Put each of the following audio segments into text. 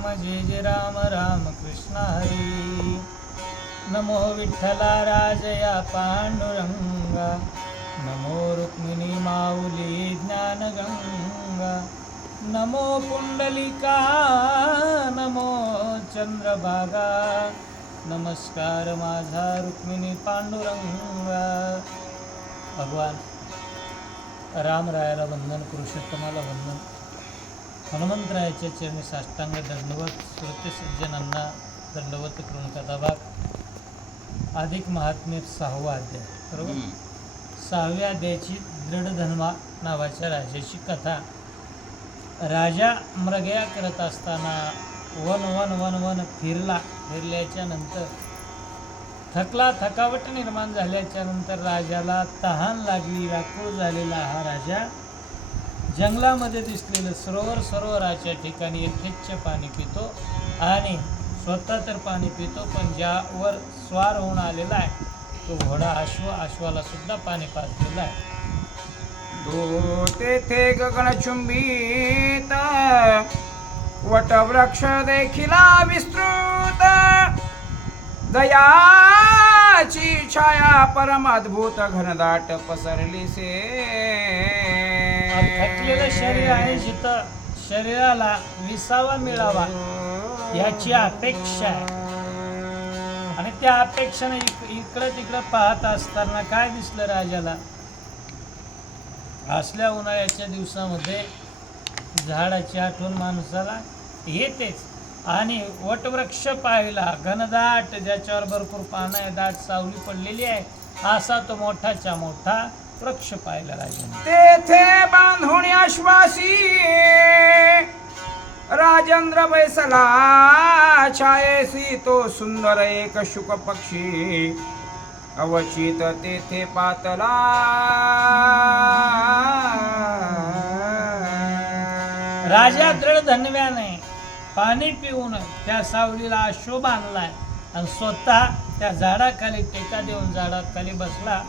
राम जय जय राम राम कृष्ण हरी. नमो विठ्ठला राजया पांडुरंगा, नमो रुक्मिणी माऊली ज्ञानगंगा, नमो पुंडलिका नमो चंद्रभागा, नमस्कार माझा रुक्मिणी पांडुरंगा. भगवान रामरायाला वंदन, पुरुषोत्तमाला वंदन, हनुमंतरायाच्या चरणी साष्टांग दंडवत, श्रोते सज्जनांना दंडवत करून कथाभाग अधिक महात्म्य 6वा अध्याय. बरोबर. 6व्या अध्यायाची दृढधन्वा नावाच्या राजाची कथा. राजा मृगया करत असताना वन वन वन वन फिरल्याच्या नंतर थकावट निर्माण झाल्याच्या नंतर राजाला तहान लागली. व्याकुळ झालेला हा राजा जंगलामध्ये दिसलेलं सरोवराच्या ठिकाणी यथेच्छ पाणी पितो आणि स्वतः तर पाणी पितो, पण ज्यावर स्वार होऊन आलेला आहे तो घोडा अश्वाला सुद्धा पाणी पाजलेलं आहे. तो तेथे गगनचुंबित वटवृक्ष देखिला विस्तृत, दयाची छाया परम अद्भुत घनदाट पसरली से. थकलेलं शरीर आहे, जिथं शरीराला विसावा मिळावा याची अपेक्षा आहे आणि त्या अपेक्षेने इकडं तिकडं पाहत असताना काय दिसलं राजाला? असल्या उन्हाळ्याच्या दिवसामध्ये झाडाची आठवण माणसाला येतेच आणि वटवृक्ष पाहिला घनदाट, ज्याच्यावर भरपूर पानं आहे, दाट सावली पडलेली आहे, असा तो मोठाच्या मोठा वृक्ष पाहिला राजाने. तेथे बांधून आश्वासी राजेंद्र बैसला, छायेसी तो सुंदर एक शुक पक्षी, अवचित तेथे पातला. राजा दृढ धन्व्याने पाणी पिऊन त्या सावलीला अश्व बांधलाय आणि स्वतः त्या झाडाखाली टेका देऊन झाडाखाली बसला.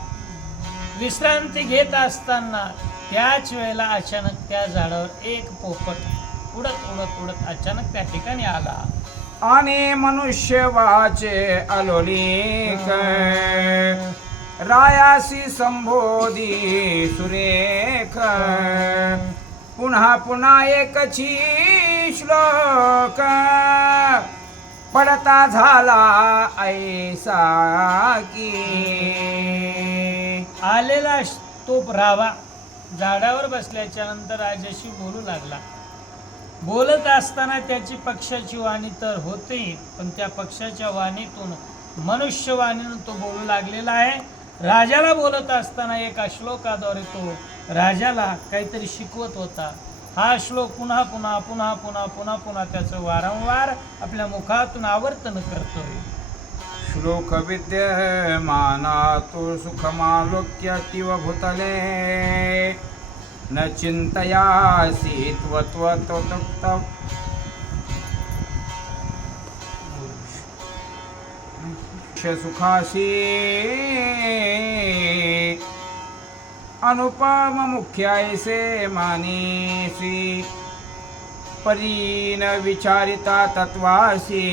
विश्रांती घेत असताना त्याच वेळेला अचानक त्या झाडावर एक पोपट उडत अचानक त्या ठिकाणी आला आणि मनुष्य वाचे अलोलिक, रायासी संबोधी सुरेख. पुन्हा एकची श्लोक, पडता झाला ऐसा की. आलेला तो रावा झाडावर बसल्याच्या नंतर राजाशी बोलू लागला. बोलत असताना त्याची पक्षाची वाणी तर होते, पण त्या पक्षाच्या वाणीतून मनुष्यवाणीनं तो बोलू लागलेला आहे. राजाला बोलत असताना एका श्लोकाद्वारे तो राजाला काहीतरी शिकवत होता. हा श्लोक पुन्हा पुन्हा त्याचं वारंवार आपल्या मुखातून आवर्तन करतोय. श्लोक विद्यमाना तो सुखमालोक्य अतीव भूतले, न चिंतयासी त्वत्वतोक्त. सुखासी अनुपम मुख्य ऐसे मानेसी, परीन विचारिता तत्वासी,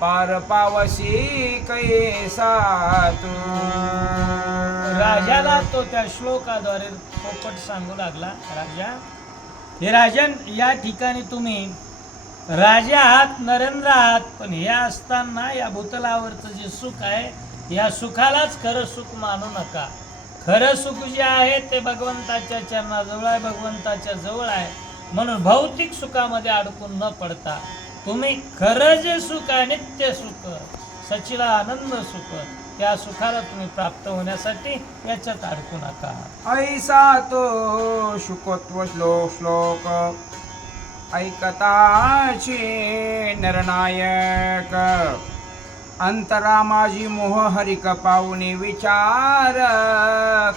पार पावसी कैसा तू. राजाला तो त्या श्लोकाद्वारे पोपट सांगू लागला. राजन, या ठिकाणी तुम्ही राजा आहात, नरेंद्र आहात, पण हे असताना या भूतलावरचं जे सुख आहे या सुखालाच खरं सुख मानू नका. खरं सुख जे आहे ते भगवंताच्या चरणाजवळ आहे, भगवंताच्या जवळ आहे. म्हणून भौतिक सुखामध्ये अडकून न पडता तुम्ही खरं जे सुख आहे, नित्य सुख, सचिला आनंद सुख, त्या सुखाला तुम्ही प्राप्त होण्यासाठी याच्यात अडकू नका. ऐसा तो शुकत्व श्लोक ऐकताची निर्णायक, अंतरा माझी मोह हरिक पाहुणे विचार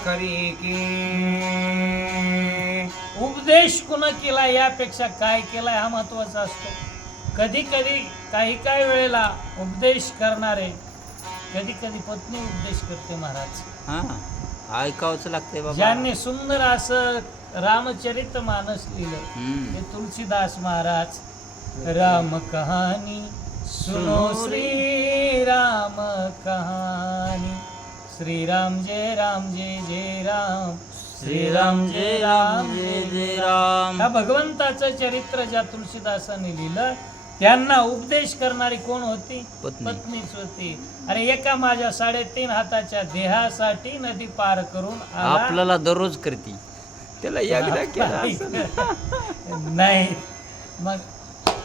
करी की. उपदेश कुणा केला यापेक्षा काय केलाय हा महत्वाचा असतो. कधी काही वेळेला उपदेश करणारे, कधी पत्नी उपदेश करते महाराज. ऐकावंच लागते बाबा. ज्यांनी सुंदर असं रामचरित मानस लिहिलं ते तुलसीदास महाराज राम कहानी सुनो श्री राम कहानी. श्री राम जय जय राम, श्री राम जय जय राम. हा भगवंताचं चरित्र ज्या तुलसीदासांनी लिहिलं त्यांना उपदेश करणारी कोण होती? पत्नीच होती. अरे एका माझ्या 3.5 हाताच्या देहासाठी नदी पार करून आला. आपल्याला दररोज करते त्याला एकदा केला असं. नाही मग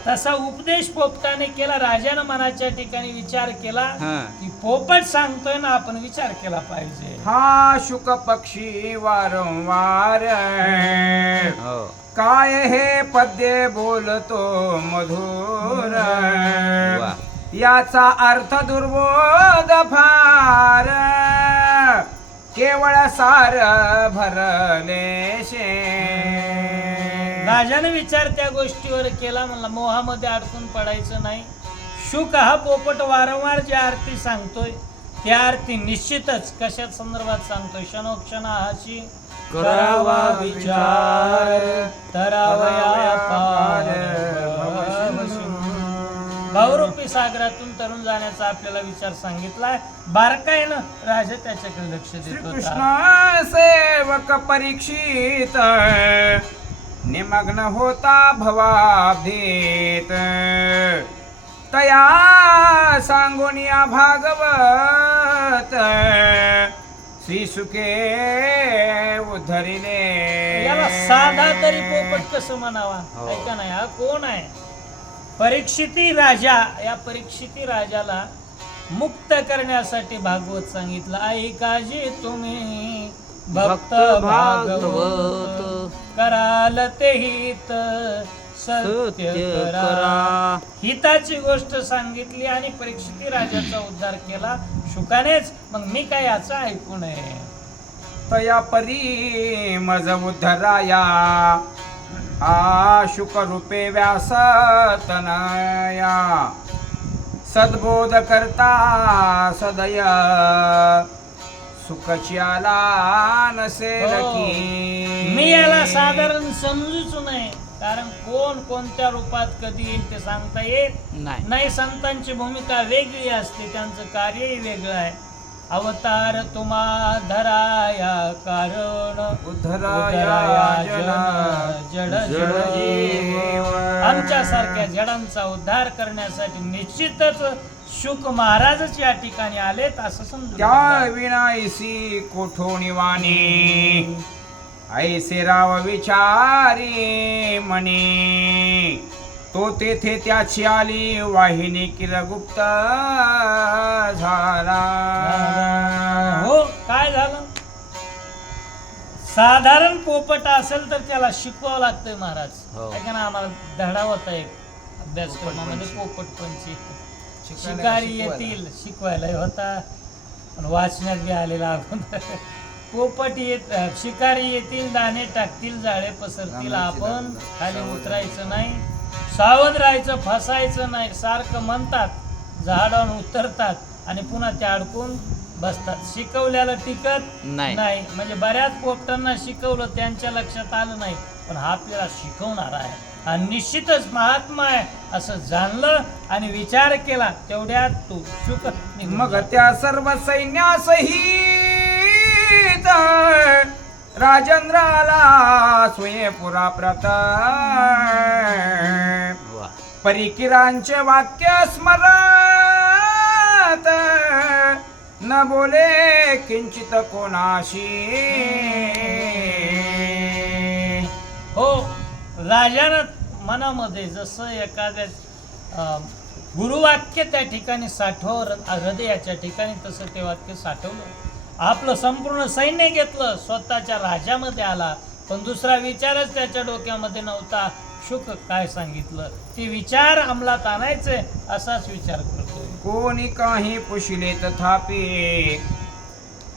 तसा उपदेश पोपटाने केला. राजानं मनाच्या ठिकाणी विचार केला हा. की पोपट सांगतोय ना, आपण विचार केला पाहिजे. हा शुक पक्षी वारंवार हो. काय हे पद्य बोलतो मधुर, वा. याचा अर्थ दुर्बोध फार, केवळ सार भरले शे. राजाने विचार त्या गोष्टीवर केला. म्हणला मोहामध्ये अडकून पडायचं नाही. शुक हा पोपट वारंवार जी आरती सांगतोय त्या आरती निश्चितच कशा संदर्भात सांगतोय? क्षणोक्षणाशी करावा विचार, तरावया पार भावरूपी सागरातून तरुण जाण्याचा आपल्याला विचार सांगितलाय. बारकाईनं राजा त्याच्याकडे लक्ष देत होता. कृष्ण सेवक परीक्षित निमग्न होता भवाब्धीत, तया सांगून या भागवत श्रीसुके उद्धरिले. याला साधा तरी पोपट कसं म्हणावा? हो. ऐका नाही, हा कोण आहे? परीक्षिती राजा. या परीक्षिती राजाला मुक्त करण्यासाठी भागवत सांगितलं. ऐकाजी तुम्ही भक्त भागवत, कराल ते हित सत्य करा. हिताची गोष्ट सांगितली आणि परीक्षिती राजाचा उद्धार केला शुकानेच. मग मी काय याचा ऐकू नये? तया परी मज उद्धराया, हा शुक रूपे व्यास तनया, सद्बोध करता सदय सुखची आला नसेल की. मी याला साधारण समजूच नाही, कारण कोण कोणत्या रूपात कधी येईल ते सांगता येत नाही. नाही. संतांची भूमिका वेगळी असते, त्यांचं कार्यही वेगळं आहे. अवतार तुम्हा धराया कारण, उद्धराया जड जड जीव. आमच्यासारख्या जडांचा उद्धार करण्यासाठी निश्चितच शुक महाराजच या ठिकाणी आलेत असं समजून त्या विनायसी कोठोनी वाणी, ऐसे राव विचारी मनी, तो तेथे त्याची आली वाहिनी किरगुप्त झाला. हो. काय झालं? साधारण पोपट असेल तर त्याला शिकवावं लागतंय महाराज. हो. ऐका ना, आम्हाला धडा होता एक अभ्यासक्रमामध्ये पोपटपंची. शिकारी येतील शिकवायला होता, पण वाचण्यात बी आलेला अगोदर. पोपट येत, शिकारी येतील, दाणे टाकतील, जाळे पसरतील, आपण खाली उतरायचं नाही, सावध राहायचं, फसायचं नाही. सारखं म्हणतात, झाडावरून उतरतात आणि पुन्हा ते अडकून बसतात. शिकवल्याला टिकत नाही. नाही. म्हणजे बऱ्याच पोपटांना शिकवलं, त्यांच्या लक्षात आलं नाही, पण हा आपल्याला शिकवणार आहे आणि निश्चितच महात्मा आहे असं जाणलं आणि विचार केला. तेवढ्यात तो शुक निघून मग गेला. त्या सर्व सैन्यासहित राजेंद्राला स्वयंपुरा प्रत, वा. परिकिरांचे वाक्य स्मरत, न बोले किंचित कोणाशी. हो. राजानं मनामध्ये जसं एखाद्या गुरुवाक्य त्या ठिकाणी साठवलं, हृदयाच्या ठिकाणी, तसं ते वाक्य साठवलं. आपलं संपूर्ण सैन्य घेतलं, स्वतःच्या राज्यामध्ये आला, पण दुसरा विचारच त्याच्या डोक्यामध्ये नव्हता. शुक काय सांगितलं ते विचार अंमलात आणायचे असाच विचार करतोय. कोणी काही पुशिले तथापि,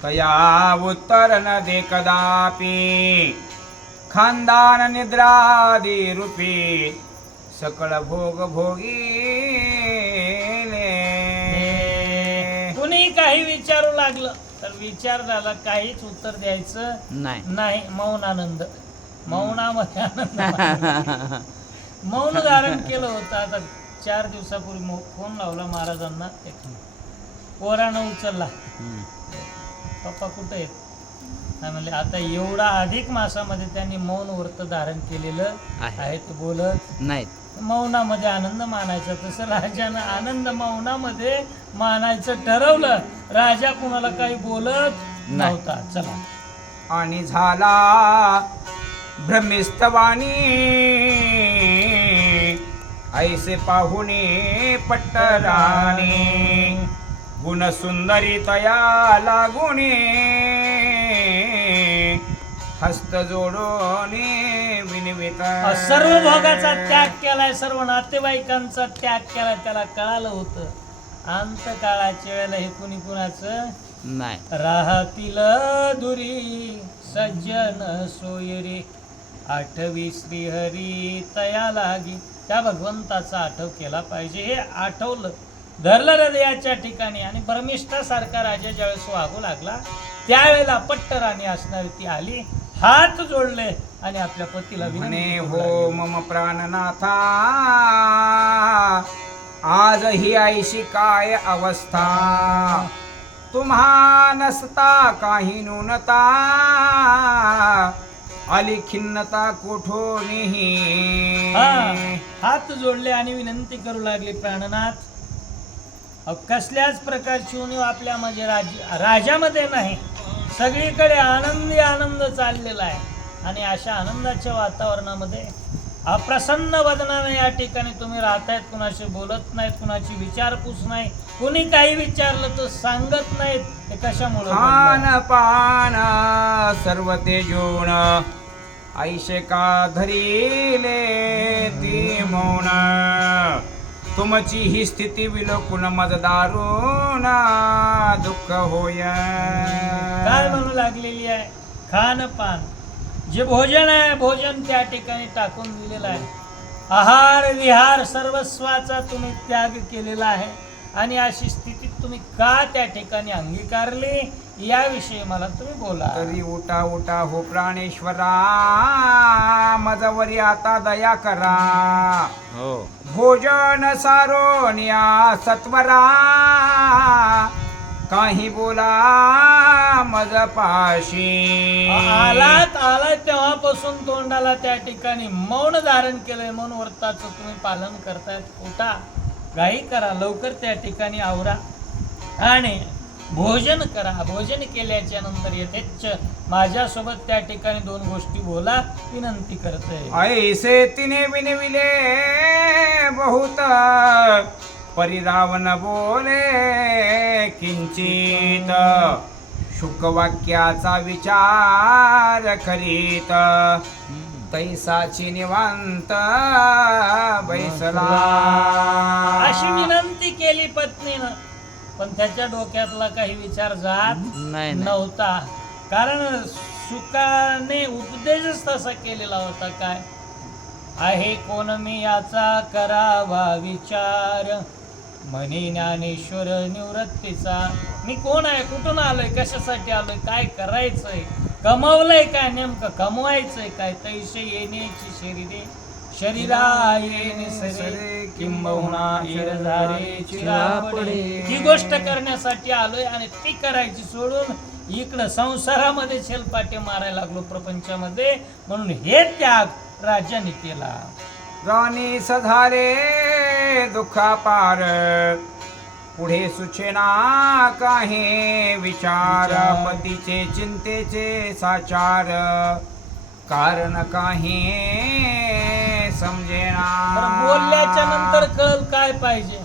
तया उत्तर न दे कदापि. खानदान निद्रादी रूपी सकळ भोग भोगीले. कुणी काही विचारू लागलं तर विचारल्याला काहीच उत्तर द्यायचं नाही. नाही. मौन आनंद, मौनामध्ये आनंद. मौन धारण केलं होतं. आता 4 दिवसापूर्वी फोन लावला महाराजांना, पोरानं उचलला, पप्पा कुठे आहेत? नाही म्हणले आता एवढा अधिक मासामध्ये त्यांनी मौन व्रत धारण केलेलं आहे, तो बोलत नाही. मौनामध्ये आनंद मानायचा. तसं राजानं आनंद मौनामध्ये मानायचं ठरवलं. राजा कुणाला काही बोलत नव्हता. चला. आणि झाला भ्रमिस्तवाणी ऐसे पाहुणे पट्टराणी गुणसुंदरी तया लागुणे हस्त जोडोने विनवित. सर्व भोगाचा त्याग केलाय, सर्व नातेवाईकांचा त्याग केलाय. त्याला कळालं होतं अंत काळाच्या वेळेला हे कुणी कुणाचं नाही. राहतील दुरी सज्जन सोयरे आठवी श्रीहरी तया लागी. त्या भगवंताचा आठव केला पाहिजे. हे आठवलं धरलं हृदयाच्या ठिकाणी. आणि भ्रमिष्ठासारखा राजा ज्यावेळेस वागू लागला त्यावेळेला पट्टराणी असणारी ती आली, हात जोडले आणि आपल्या पतीला म्हणे हो मम प्राणनाथा आज ही ऐशी काय अवस्था तुम्हा नसता काही नुनता आली खिन्नता कोठोनीही. हात जोडले आणि विनंती करू लागली, प्राणनाथ कसल्याच प्रकारची उणीव आपल्या म्हणजे राजामध्ये नाही. सगळीकडे आनंदी आनंद चाललेला आहे. आणि अशा आनंदाच्या वातावरणामध्ये अप्रसन्न वदनाने या ठिकाणी तुम्ही राहतायत, कुणाशी बोलत नाहीत, कुणाची विचारपूस नाही, कुणी काही विचारलं तर सांगत नाहीत. हे कशामुळे? खान पान सर्व ते जोण ऐशे का धरिले ती मौन तुमची ही स्थिती विलोकुन मज दारुण दुःख होय. काय म्हणू लागलेली आहे? खानपान जे भोजन आहे, भोजन त्या ठिकाणी टाकून दिलेलं आहे. आहार विहार सर्वस्वाचा तुम्ही त्याग केलेला आहे. आणि अशी स्थिती तुम्ही का त्या ठिकाणी अंगीकारली याविषयी मला तुम्ही बोला. तरी उठा उठा हो प्राणेश्वरा मजवरी आता दया करा. हो. भोजन सारोनिया सत्वरा काही बोला मज पाशी. आलात तेव्हापासून तोंडाला त्या ठिकाणी मौन धारण केलंय. मौन व्रताचं तुम्ही पालन करतायत. उठा, घाई करा, लवकर त्या ठिकाणी आवरा आणि भोजन करा. भोजन केल्याच्या नंतर यथेच्छ माझ्यासोबत त्या ठिकाणी 2 गोष्टी बोला, विनंती करते. ऐसे तिने विनविले बहुत परिरावण बोले किंचित शुकवाक्याचा विचार करीत तैसाची निवांत बैसला. अशी विनंती केली पत्नीनं, पण त्याच्या डोक्यातला काही विचार जात नाही. नव्हता. कारण सुखाने उपदेशच तसा केलेला होता. काय आहे कोण मी याचा करावा विचार म्हणे ज्ञानेश्वर निवृत्तीचा. मी कोण आहे, कुठून आलोय, कशासाठी आलोय, काय करायचंय, कमवलंय काय, नेमकं कमवायचंय काय. तैसे येण्याची शरीरे शरीरा येणे सरे किंबहुना इरझारे चिरापडे. ही गोष्ट करण्यासाठी आलोय आणि ती करायची सोडून इकडं संसारामध्ये छेलपाटे मारायला लागलो प्रपंचामध्ये. म्हणून हे त्याग राजाने केला. राणी सधारे दुःखापार पुढे सुचेना काही विचार पतीचे चिंतेचे साचार कारण काही समजेना. बोलल्याच्या नंतर कळल काय पाहिजे.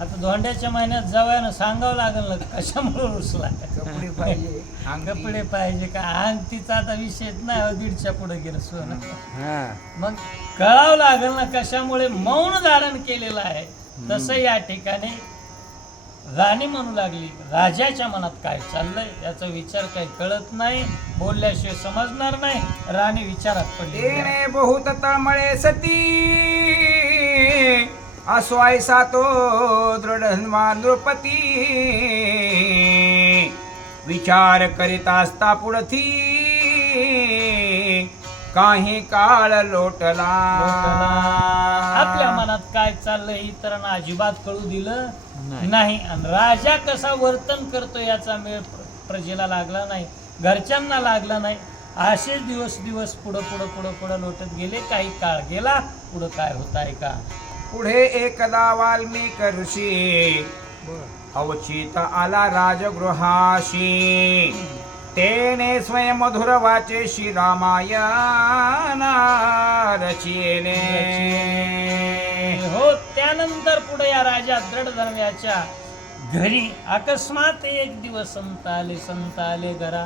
आता धोंड्याच्या महिन्यात जवळ सांगावं लागेल ना कशामुळे रुसला. कपडे पाहिजे, कपडे पाहिजे का, अंगठीचा आता विषयच नाही. 1.5च्या पुढे गेलं सोनं. मग कळावं लागेल ना कशामुळे मौन धारण केलेलं आहे. तसं या ठिकाणी राणी म्हणू लागली, राजाच्या मनात काय चाललंय याचा विचार काही कळत नाही, बोलल्याशिवाय समजणार नाही. राणी विचारात पडली. येणे बहुत तळमळे सती असो ऐसा तो दृढ नृपती विचार करीत असता पुढती काही काळ लोटला आपल्या मनात काय चाललंय इतरांना अजिबात कळू दिलं नाही. नाही. आणि राजा कसा वर्तन करतो याचा मेळ प्रजेला लागला नाही, घरच्यांना लागला नाही. असेच दिवस दिवस पुढं पुढं पुढं पुढं लोटत गेले. काही काळ गेला, पुढं काय होत आहे का. पुढे एकदा वाल्मिक ऋषी अवचित आला राजगृहाशी, तेने स्वयं मधुर वाचे श्री रामायण रचिले. हो, त्यानंतर पुढे या राजा दृढधर्म्याच्या घरी अकस्मात एक दिवस संत आले घरा.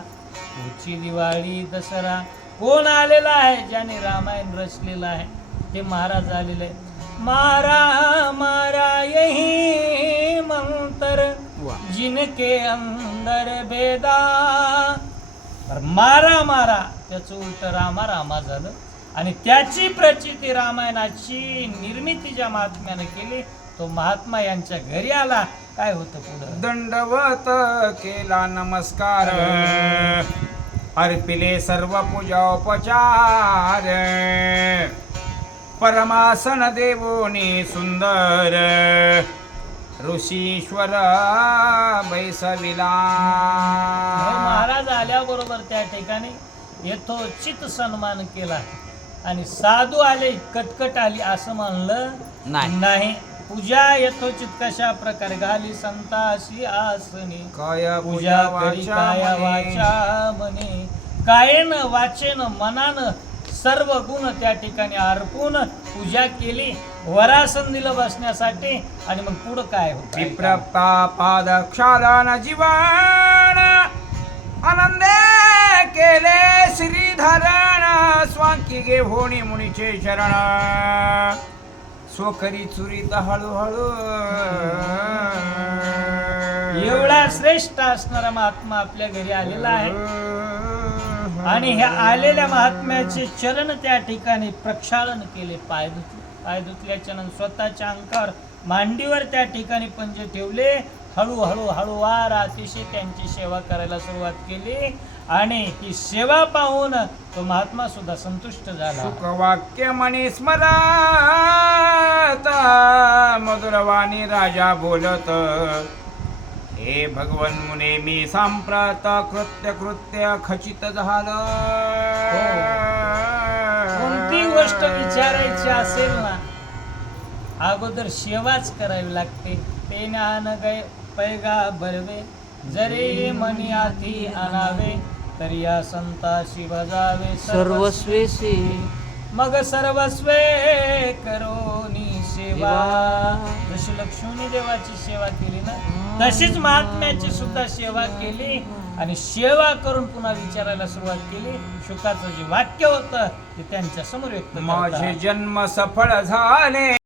पुढची दिवाळी दसरा कोण आलेला आहे, ज्याने रामायण रचलेलं आहे ते महाराज आलेले आहे. मारा मारा यही मंत्र वा. जिनके अंदर बेदा. तर मारा मारा त्याचं उलट रामा रामा झालं. आणि त्याची प्रचिती रामायणाची निर्मिती ज्या महात्म्याने केली तो महात्मा यांच्या घरी आला. काय होतं पुढं. दंडवत केला नमस्कार, अर्पिले सर्व पूजोपचार. परमासन देवोनी सुंदर, ऋषीश्वर बैसविला. महाराज आल्याबरोबर त्या ठिकाणी यथोचित सन्मान केला. आणि साधू आले, कटकट आली असं म्हणलं नाही. पूजा यथोचित कशा प्रकारे घाली संताशी आसनी. काय पूजा करी काया वाचा म्हणे. कायेन वाचेन मनानं सर्व गुण त्या ठिकाणी अर्पून पूजा केली. वरासन दिलं बसण्यासाठी. आणि मग पुढं काय होत. विप्रप्ता पाद क्षालन जीवन, आनंदे केले श्रीधरण. स्वांकी गे होणी मुनीचे शरण, स्वकरी चुरीत हळूहळू. एवढा श्रेष्ठ असणारा महात्मा आपल्या घरी आलेला आहे. आणि ह्या आलेल्या महात्म्याचे चरण त्या ठिकाणी प्रक्षालन केले. पाय धुतल्याच्या नंतर स्वतःच्या अंगावर मांडीवर त्या ठिकाणी पंजे ठेवले. हळूहळू हळूवार अतिशय त्यांची सेवा करायला सुरुवात केली. आणि ही सेवा पाहून तो महात्मा सुद्धा संतुष्ट झाला. सुखवाक्य मनी स्मरत, मधुरवाणी राजा बोलत. हे भगवन मुने मी सांप्रत कृत्य खचित झालं. कोणती गोष्ट विचारायची असेल ना अगोदर सेवाच करावी लागते. ते ज्ञान गय पैगा बरवे, जरी मनी आधी आणावे. तर या संताशी बजावे सर्वस्वेसी. मग सर्वस्वे करोनी सेवा. जशी लक्ष्मी देवाची सेवा केली ना तशीच महात्म्याची सुद्धा सेवा केली. आणि सेवा करून पुन्हा विचारायला सुरुवात केली. शुकाचं जे वाक्य होतं ते त्यांच्या समोर व्यक्त माझे करतात. जन्म सफळ झाले.